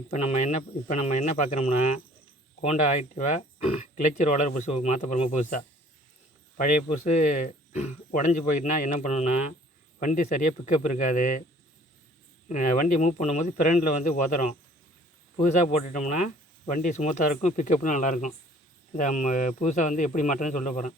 இப்போ நம்ம என்ன பார்க்குறோம்னா, Honda Activa clutch roller bush மாற்ற போகிறோம் புதுசாக. பழைய புஷு உடஞ்சி போயிட்டுனா என்ன பண்ணணும்னா, வண்டி சரியாக பிக்கப் இருக்காது. வண்டி மூவ் பண்ணும்போது ஃப்ரண்டில் வந்து உதறும். புதுசாக போட்டுட்டோம்னா வண்டி ஸ்மூத்தாக இருக்கும், பிக்கப்பும் நல்லாயிருக்கும். இதை நம்ம புதுசாக வந்து எப்படி மாற்றணும்னு சொல்ல போகிறேன்.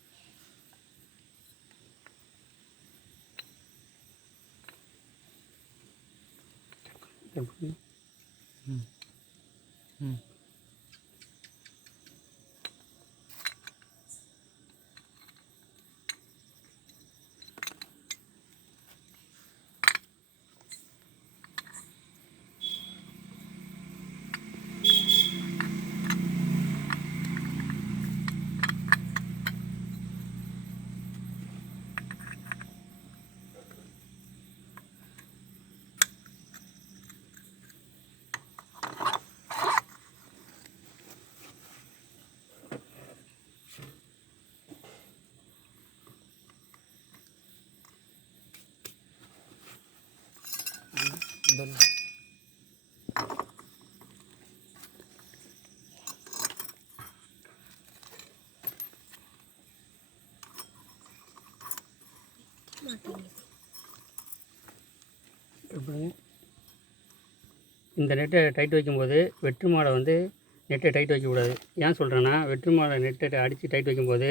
இந்த நெட்டை டைட் வைக்கும்போது வெற்று மாடை வந்து நெட்டை டைட் வைக்கக்கூடாது. ஏன் சொல்கிறேன்னா, வெற்று மாடை நெட்டை அடித்து டைட் வைக்கும்போது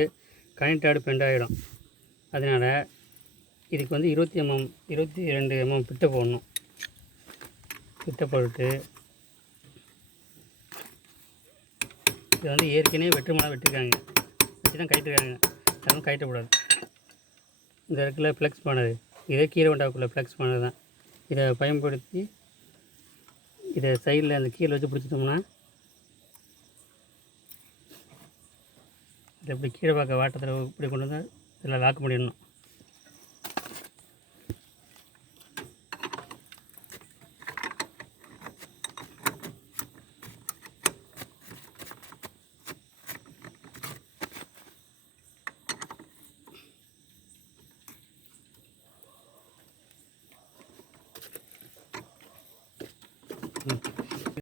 கனெக்டாடு பெண்ட் ஆகிடும். அதனால் இதுக்கு வந்து 22 mm பிட்டை போடணும். பிட்டை போட்டு இதை வந்து ஏற்கனவே வெற்று மாடை வெட்டிருக்காங்க, வச்சு தான் கட்டிருக்காங்க. அதெல்லாம் கட்டக்கூடாது. இந்த இடத்துல ஃப்ளெக்ஸ் பண்ணது, இதே கீரை வண்டாக்குள்ளே ஃப்ளெக்ஸ் பண்ணது தான். இதை பயன்படுத்தி இதை சைடில் அந்த கீழே வச்சு பிடிச்சிட்டோம்னா, இதை இப்படி கீழே பார்க்க வாட்டத்தில் இப்படி கொண்டு வந்து இதில் லாக் பண்ணிடணும்.